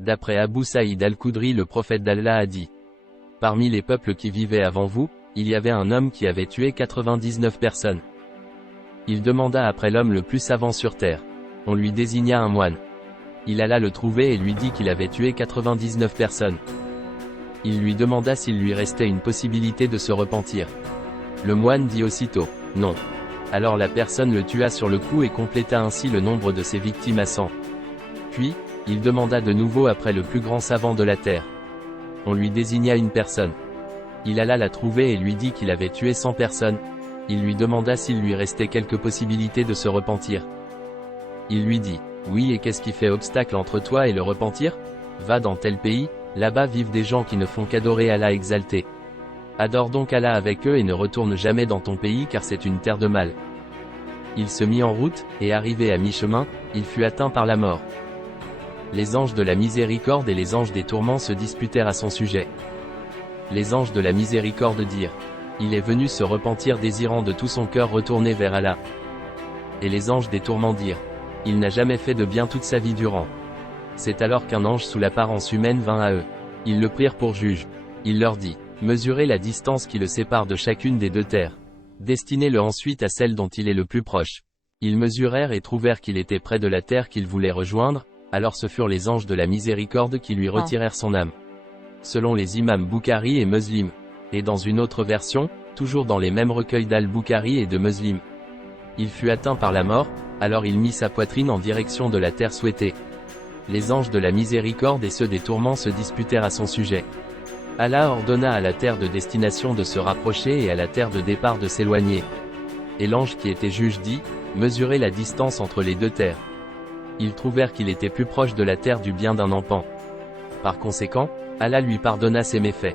D'après Abu Saïd al-Khudri, le prophète d'Allah a dit: parmi les peuples qui vivaient avant vous, il y avait un homme qui avait tué 99 personnes. Il demanda après l'homme le plus savant sur terre. On lui désigna un moine. Il alla le trouver et lui dit qu'il avait tué 99 personnes. Il lui demanda s'il lui restait une possibilité de se repentir. Le moine dit aussitôt: non. Alors la personne le tua sur le coup et compléta ainsi le nombre de ses victimes à 100. Puis, il demanda de nouveau après le plus grand savant de la terre. On lui désigna une personne. Il alla la trouver et lui dit qu'il avait tué 100 personnes. Il lui demanda s'il lui restait quelques possibilités de se repentir. Il lui dit: oui, et qu'est-ce qui fait obstacle entre toi et le repentir? Va dans tel pays, là-bas vivent des gens qui ne font qu'adorer Allah exalté. Adore donc Allah avec eux et ne retourne jamais dans ton pays car c'est une terre de mal. Il se mit en route, et arrivé à mi-chemin, il fut atteint par la mort. Les anges de la miséricorde et les anges des tourments se disputèrent à son sujet. Les anges de la miséricorde dirent: il est venu se repentir désirant de tout son cœur retourner vers Allah. Et les anges des tourments dirent: il n'a jamais fait de bien toute sa vie durant. C'est alors qu'un ange sous l'apparence humaine vint à eux. Ils le prirent pour juge. Il leur dit: mesurez la distance qui le sépare de chacune des deux terres. Destinez-le ensuite à celle dont il est le plus proche. Ils mesurèrent et trouvèrent qu'il était près de la terre qu'il voulait rejoindre, alors ce furent les anges de la miséricorde qui lui retirèrent son âme. Selon les imams Boukhari et Muslim. Et dans une autre version, toujours dans les mêmes recueils d'Al-Boukhari et de Muslim. Il fut atteint par la mort, alors il mit sa poitrine en direction de la terre souhaitée. Les anges de la miséricorde et ceux des tourments se disputèrent à son sujet. Allah ordonna à la terre de destination de se rapprocher et à la terre de départ de s'éloigner. Et l'ange qui était juge dit: mesurez la distance entre les deux terres. Ils trouvèrent qu'il était plus proche de la terre du bien d'un empan. Par conséquent, Allah lui pardonna ses méfaits.